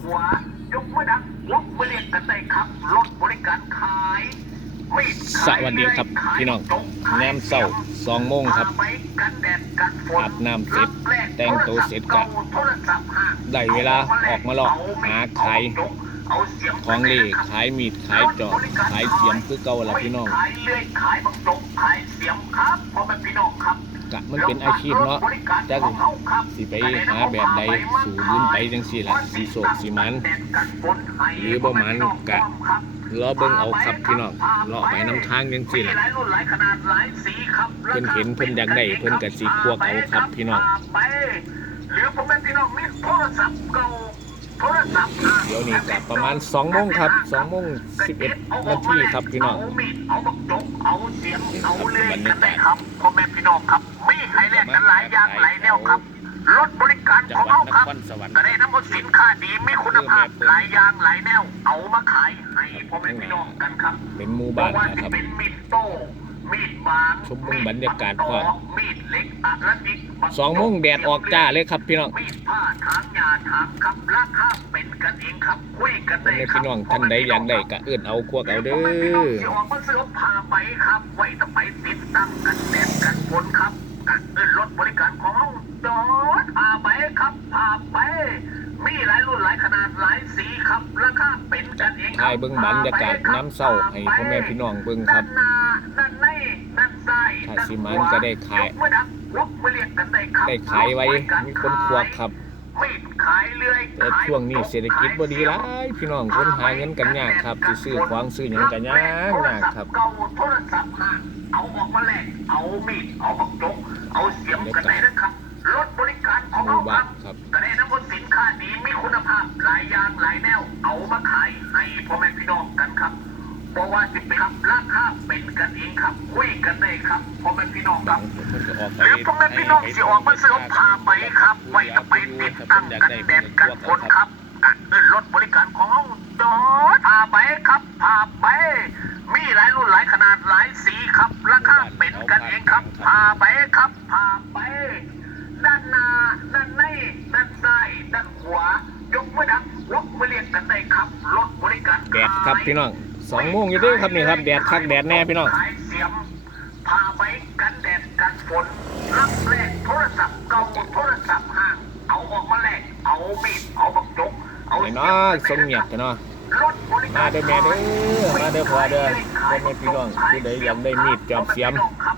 ขวา ยกมือดังยกมือเรียกกันได้ครับรถบริการขายมีดขายสวัสดีครับ พี่น้องขายขายแนมเศร้าสองโมงครับ พาไปกันแดดกันฝนอาบน้ำเสร็จแต่งตัวเสร็จกะโทรศัพท์ห่างได้เวลาออกมาเลาะหาขาย เอาเสียมของเล่ขายมีดขายจอบขายเสียมคือเก่าละพี่น้อง ขายเลื่อยขายบังจกขาย มันเป็นอาชีพเนาะจักสิไปหาแบบใดสู่ยืนไปจังสี่ละสีโศกสีมันหรือบ่มันกะรอเบิ่งเอาครับพี่น้องเลาะไปน้ำทางจังสี่ละหลายรุ่นหลายขนาดหลายสีครับเพิ่นเห็นเพิ่นอยากได้เพิ่นก็สิควกเอาครับพี่น้องหรือพ่อแม่พี่น้องมีโทรศัพท์เก่าเดี๋ยวนี้ก็ประมาณ2โมงครับ2โมง11นาทีครับพี่น้องเอาบักจกเอาเสียมเอาเลยกันได้ครับพ่อแม่พี่น้องครับ มีให้แลกกันหลายอย่างหลายแนวครับรถบริการจัของงหวัดเรานครับครสวรรค์ก็ได้นำเอาสินค้าดีมีคุณภาพหลายอย่างหลายแนว เอามาขายให้พ่อแม่พี่น้องกันครับ เป็นหมู่บ้านว่านะจะครับเป็นมีดโต้มีดบางชมเบิ่งบรรยากาศมีดพ่อปัดตมีดเล็กอะละนิกปัสองโมงแดดออกจ้าเลยครับพี่น้องมีดผ้าทางยาทางครับราคาเป็นกันเองครับคุยกันพ่อได้แม่ครับพี่น้องท่านใดอยากได้ก็เอื้อนเอาควกเอาเด้พ่แม่พี่น้งอที่ออกมาซื้อพาไปครับ ไว้ต้องไปติดตั้งกันแดดกันฝนครับกันเอื้น รถบริการของเราจอดพาไปครับพาไป มีหลายรุ่นหลายขนาดหลายสีครับราคาเป็นกันเองครัถ่ายเบิ่งบรรยากาศน้ำเศร้าให้พ่อแม่พี่น้องเบิ่งครับด้านหน้าด้านในด้านซ้ายถ้าด้านสิขมันวาก็ได้ขายกมือดักวกมือเรียกกันได้ครับได้ขายไว้มีคนควกครับมีดขายเลื่อยแต่ช่วงนี้เศรษฐกิจบ่ดีหลายพี่น้องคนหาเงินกันยากครับสิซื้อของซื้อหยังก็ยากยากครับเก่าโทรศัพท์ห่างเอาออกมาแลกเอามีดเอาบักจก น้องกันครับบอกว่าสิเป็นครับราคาเป็นกันเองครับคุยกันได้ครับพ่อแม่พี่น้องคดัรังบมันก็ออกหรือพ่อแม่พี่น้องสิออกมาซื้อพาไปครับไว้จะไปติดตั้งกันแดดกันฝนครับกันเอื้นรถบริการของเราจอดพาไปครับพาไป มีหลายรุ่นหลายขนาดหลายสีครับราคาเป็นกันเองครับพาไปครับพาไปด้านหน้าด้านในด้านซ้ายด้านขวายกมือดัง วกมือเรียกกันได้ครับรถบริการแดดครับพี่น้องสองโมงอยู่เด้อครับนี่ครับแดดคักแดดแน่พี่น้องขายเสียมพาไปกันแดดกันฝนรับแลกโทรศัพท์เก่าโทรศัพท์ห่างเอาออกมาแลกเอามีดเอาบักจกเอาไอ้น้อทรงเงียบกันเนาะรถบริกมาเด้อแม่เด้อมาเด้อพ่อเด้อพ่อแม่พี่น้องผู้ใดอยากได้มีดจอบเสียมครับ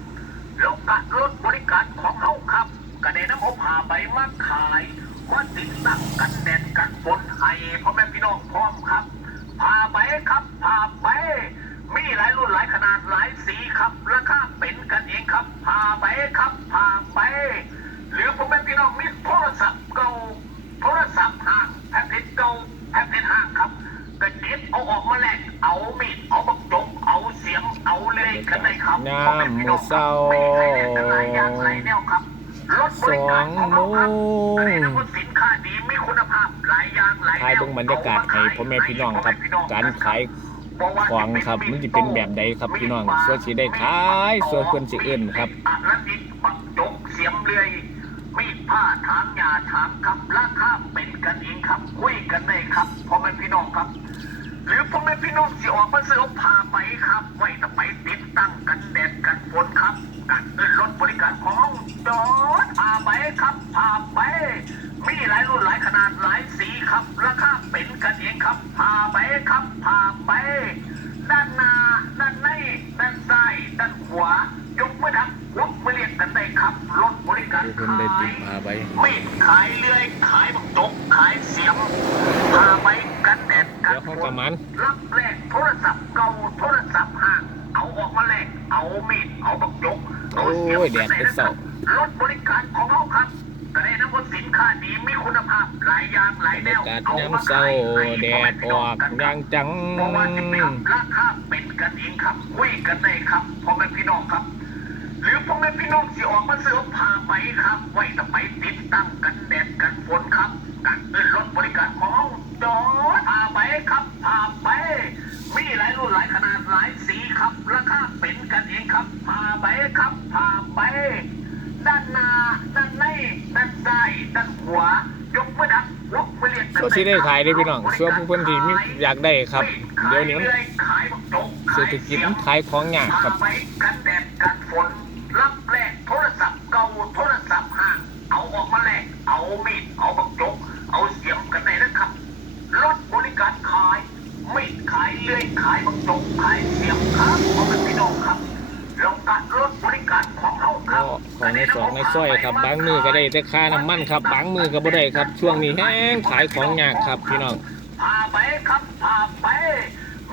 แล้วก็รถบริการของเขาครับกระเด็นน้ำเอาผ่าใบมาขายว่าติดตั้งกันแดดกันฝนให้พ่ อแม่พี่น้องพร้อมครับพาไปครับพาไป มีหลายรุ่นหลายขนาดหลายสีครับราคาเป็นกันเองครับพาไปครับพาไป หรือผมเป็นพี่น้องมีโทรศัพท์เก่าโทรศัพท์ห่างแท็บเล็ตเก่าแท็บเล็ตห่างครับก็เก็บเอาออกมาแลกเอามีดเอาบักจกเอาเสียมเอาเลยกันได้ครับน้ำพ่อแพี่น้องครับมื้อเช้าไม่ให้แลกกันหลายอย่างหลายแนวครับรถบริการของเราครับสองโมง ถ่ายเบิ่งบรรยากาศให้พ่อแม่พี่น้องครับ การขายของครับมันสิเป็นแบบใดครับพี่น้องส่วนสิได้ขายส่วนเพิ่นสิเอิ้นครับละนิดบักจกเสียมเลื่อยมีดผ้าถางยาถางครับราคาเป็นกันเองครับคุยกันได้ครับพ่อแม่พี่น้องครับ หรือพ่อแม่พี่น้องสิออกมาซื้อพาไปครับ ไว้จะไปติดตั้งกันแดดกันฝนครับกันเอื้นรถบริการของจอดพาไปครับพาไป มีหลายรุ่นหลายขนาดหลา ครับราคาเป็นกันเองครับพาไปครับพาไป ด้านหน้าด้านในด้านซ้ายด้านขวายกมือดักวกมือเรียกกันได้ครับรถบริการเพิ่นได้ติดพาไว้มีดขายเลื่อยขายบักจกขายเสียมพาไปกันแดดกัเดี๋ยวเขาก็มันรับแลกโทรศัพท์เก่าโทรศัพท์ห่างเอาออกมาแลกเอามีดเอาบักจกเอาเสียมโอ้ยแดดเป็นเสารถบริการของเราครับก็ได้นำเอาสินค้าดีมีคุณภาพ หลายอย่างหลายแนวบรรยากาศยามเช้าแดดออกอย่างจังเพราะว่าสิเป็นราคาเป็นกันเองครับคุยกันได้ครับพ่อแม่พี่น้องครับ หรือพ่อแม่พี่น้องสิออกมาซื้อพาไปครับ ไว้จะไปติดตั้งกันแดดกันฝนครับการเอื้นรถบริการของเราจอดพาไปครับพาไป มีหลายรุ่นหลายขนาดหลายสีครับราคาเป็นกันเองครับ พาไปครับพาไป ด้านหน้าด้านในด้านซ้ายด้านขวาย กมือดักวกมือเรียกกันสิได้ขายได้พี่น้องส่วนผู้เพิ่นที่มีอยากได้ครับ เดี๋ยวนี้มันขายบักจกเศรษฐกิจมันขายของยากครับกันแดดกันฝนรับแลกโทรศัพท์เก่าโทรศัพท์ห่างเอาออกมาแลกเอามีดเอาบักจกเอาเสียมกันได้นะครับรถบริการขายมีดขายเลื่อยขายบักจกขายเสียมครับ ในสองในสร้อยครับบางมือก็ได้แต่ค่าน้ำมันครับบางมือก็บ่ได้ครับ ช่วงนี้แห้งขายของยากครับพี่น้องพาไปครับพาไป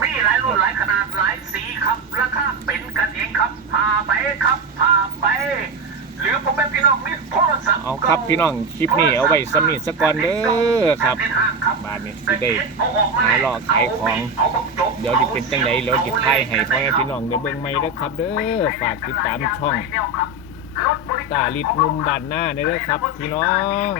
มีหลายรุ่นหลายขนาดหลายสีครับราคาเป็นกันเองครับพาไปครับพาไปหรือผมเป็นพี่น้องมีโทรศัพท์เอาครับพี่น้องคลิปนี้เอาไว้สำนิทสะก่อนเด้อครับบาทนี้สิได้หาเลาะขายของ เดี๋ยวจะเป็นจังไดแล้วจะถ่ายให้พ่อแม่พี่น้องได้เบิ่งใหม่เด้อครับ เด้อฝากติดตามช่อง ตาลิดนุ่มบานหน้าเด้อครับ พี่น้อง